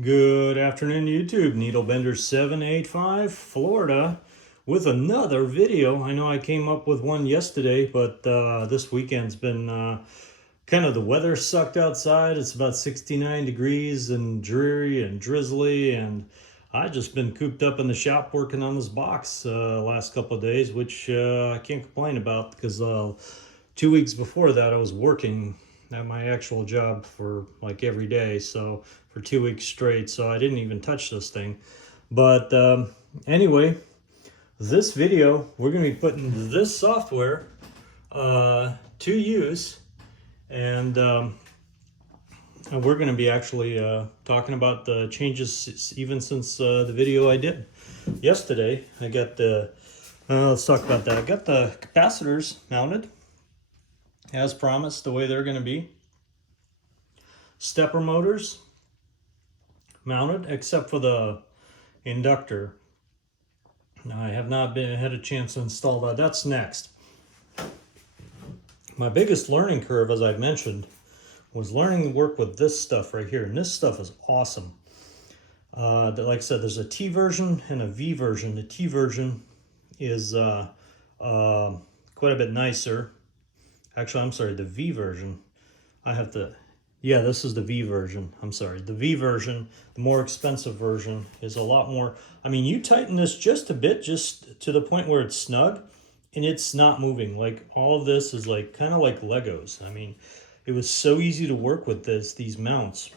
Good afternoon, YouTube. Needlebender785, Florida, with another video. I know I came up with one yesterday, but this weekend's been kind of the weather sucked outside. It's about 69 degrees and dreary and drizzly, and I've just been cooped up in the shop working on this box last couple of days, which I can't complain about because 2 weeks before that I was working at my actual job for like every day, so for 2 weeks straight, so I didn't even touch this thing. But anyway, this video we're going to be putting this software to use, and we're going to be actually talking about the changes even since the video I did yesterday. I got the let's talk about that. I got the capacitors mounted as promised, the way they're going to be. Stepper motors mounted, except for the inductor. I have not had a chance to install that. That's next. My biggest learning curve, as I've mentioned, was learning to work with this stuff right here, and this stuff is awesome. Like I said, there's a T version and a V version. The T version is quite a bit nicer. Actually, I'm sorry, the V version. Yeah, this is the V version. I'm sorry. The V version, the more expensive version, is a lot more. I mean, you tighten this just a bit, just to the point where it's snug, and it's not moving. Like, all of this is like kind of like Legos. I mean, it was so easy to work with these mounts.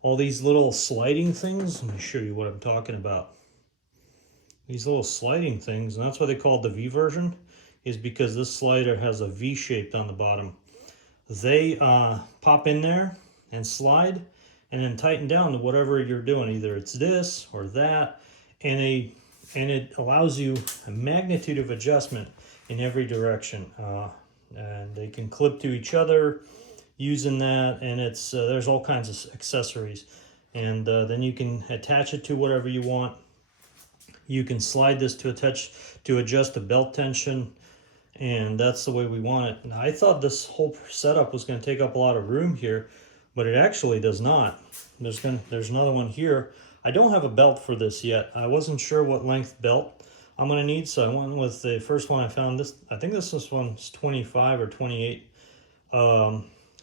All these little sliding things. Let me show you what I'm talking about. These little sliding things, and that's why they call it the V version, is because this slider has a V shaped on the bottom. They pop in there and slide and then tighten down to whatever you're doing. Either it's this or that, and it allows you a magnitude of adjustment in every direction. And they can clip to each other using that, and it's there's all kinds of accessories. And then you can attach it to whatever you want. You can slide this to adjust the belt tension, and that's the way we want it. And I thought this whole setup was going to take up a lot of room here, but it actually does not. There's another one here. I don't have a belt for this yet. I wasn't sure what length belt I'm going to need, so I went with the first one I found. I think this one's 25 or 28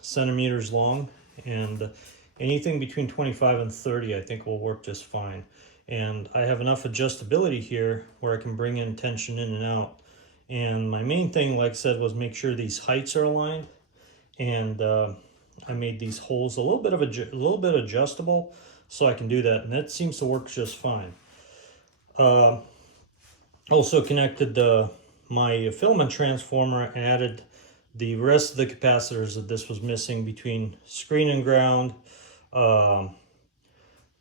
centimeters long, and anything between 25 and 30 I think will work just fine. And I have enough adjustability here where I can bring in tension in and out. And my main thing, like I said, was make sure these heights are aligned. And I made these holes a little bit adjustable, so I can do that. And that seems to work just fine. Also connected my filament transformer and added the rest of the capacitors that this was missing between screen and ground.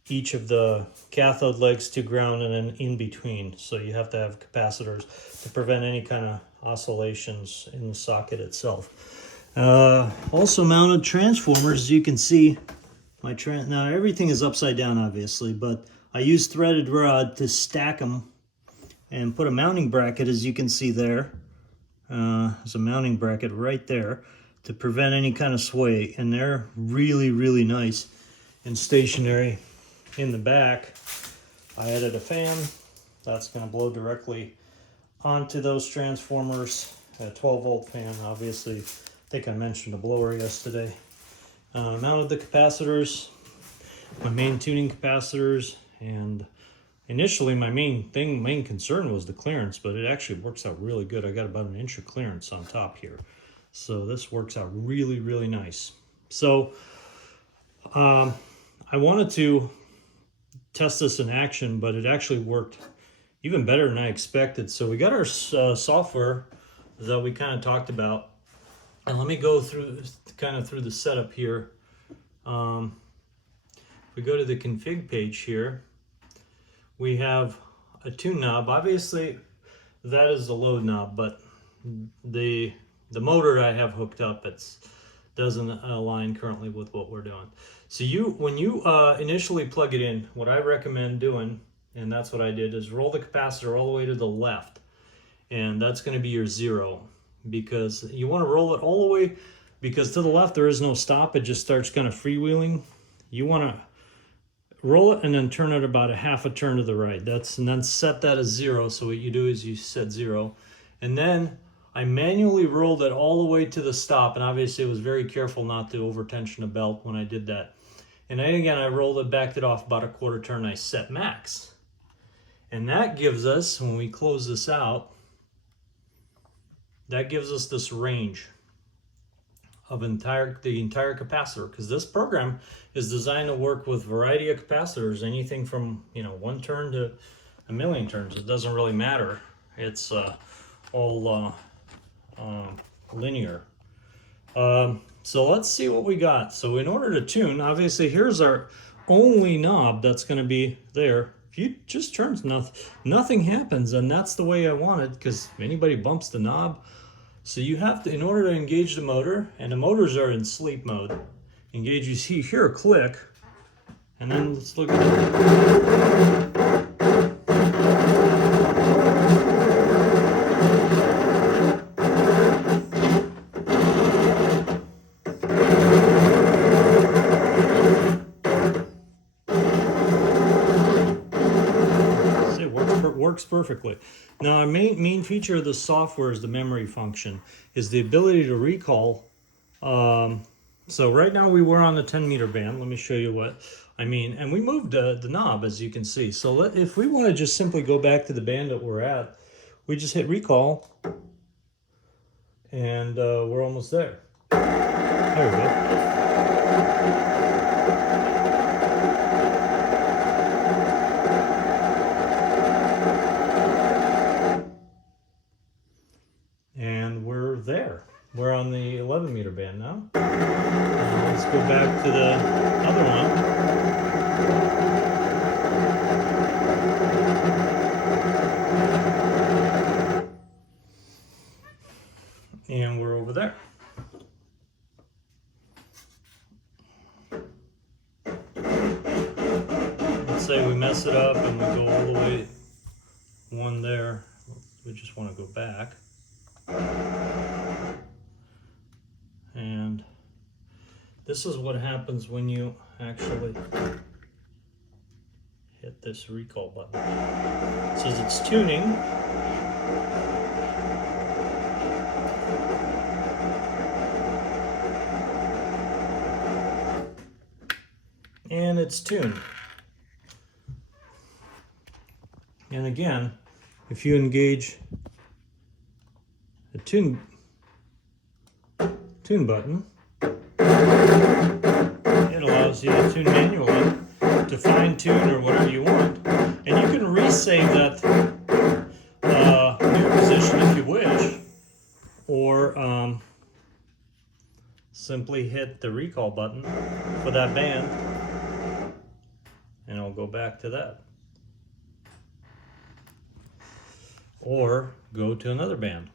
Each of the cathode legs to ground, and then in between. So you have to have capacitors to prevent any kind of oscillations in the socket itself. Also mounted transformers, as you can see. Now everything is upside down, obviously, but I used threaded rod to stack them and put a mounting bracket, as you can see there. There's a mounting bracket right there to prevent any kind of sway, and they're really, really nice and stationary. In the back, I added a fan that's going to blow directly onto those transformers. A 12-volt fan, obviously. I think I mentioned a blower yesterday. Mounted the capacitors, my main tuning capacitors, and initially my main concern was the clearance, but it actually works out really good. I got about an inch of clearance on top here, so this works out really, really nice. So I wanted to test this in action, but it actually worked even better than I expected. So we got our software that we kind of talked about, and let me go through the setup here. If we go to the config page here, we have a tune knob. Obviously that is the load knob, but the motor I have hooked up, doesn't align currently with what we're doing. So when you initially plug it in, what I recommend doing, and that's what I did, is roll the capacitor all the way to the left, and that's going to be your 0, because you want to roll it all the way, because to the left there is no stop. It just starts kind of freewheeling. You want to roll it and then turn it about a half a turn to the right. And then set that as 0. So what you do is you set 0. And then I manually rolled it all the way to the stop. And obviously I was very careful not to over tension the belt when I did that. And then again, I rolled it, backed it off about a quarter turn. I set max. And that gives us, when we close this out, that gives us this range of the entire capacitor, because this program is designed to work with a variety of capacitors, anything from 1 turn to a million turns. It doesn't really matter. It's all linear. So let's see what we got. So in order to tune, obviously here's our only knob that's going to be there. If you just turn, nothing happens, and that's the way I want it, because if anybody bumps the knob. So you have to, in order to engage the motor, and the motors are in sleep mode, engage, you see here a click, and then let's look at it. Works perfectly. Now, a main feature of the software is the memory function, is the ability to recall. So right now we were on the 10 meter band. Let me show you what I mean. And we moved the knob, as you can see. So if we want to just simply go back to the band that we're at, we just hit recall, and we're almost there. There we go. And we're there. We're on the 11 meter band now. Let's go back to the other one. And we're over there. Let's say we mess it up and we go all the way one there. We just want to go back. And this is what happens when you actually hit this recall button. It says it's tuning. And it's tuned. And again, if you engage the tune button, it allows you to tune manually, to fine tune or whatever you want. And you can resave that new position if you wish, or simply hit the recall button for that band, and it'll go back to that. Or go to another band.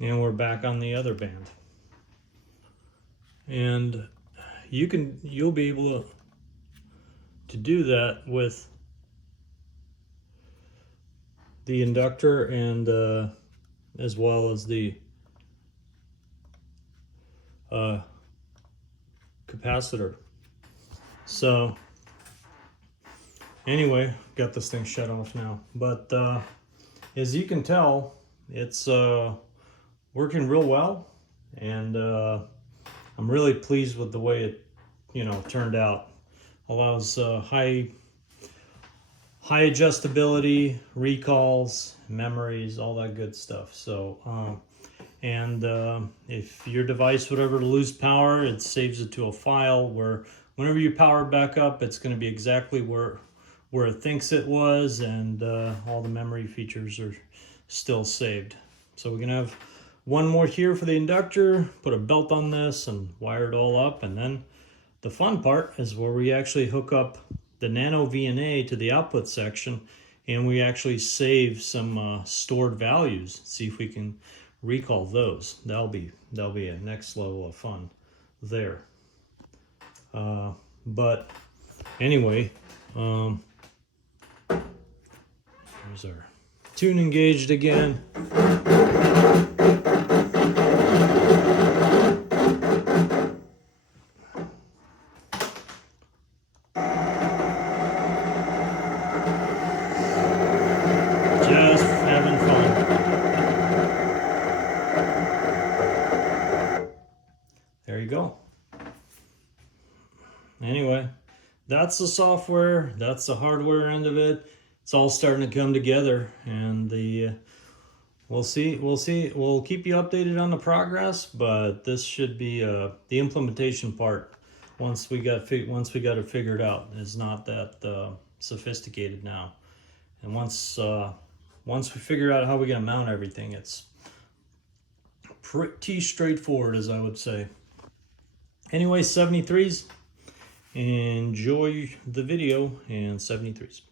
And we're back on the other band. And you'll be able to do that with the inductor and as well as the capacitor. So anyway, got this thing shut off now, but as you can tell, it's working real well, and I'm really pleased with the way it turned out. Allows high adjustability, recalls, memories, all that good stuff. So if your device would ever lose power, it saves it to a file where whenever you power it back up, it's going to be exactly where it thinks it was, and all the memory features are still saved. So we're going to have one more here for the inductor, put a belt on this and wire it all up, and then the fun part is where we actually hook up the nano VNA to the output section, and we actually save some stored values. See if we can recall those. That'll be a next level of fun there. But anyway, here's our Tune engaged again. Just having fun. There you go. Anyway, that's the software, that's the hardware end of it. It's all starting to come together, and we'll see. We'll keep you updated on the progress, but this should be the implementation part. Once we got it figured out, is not that sophisticated now. And once we figure out how we're gonna mount everything, it's pretty straightforward, as I would say. Anyway, 73s. Enjoy the video and 73s.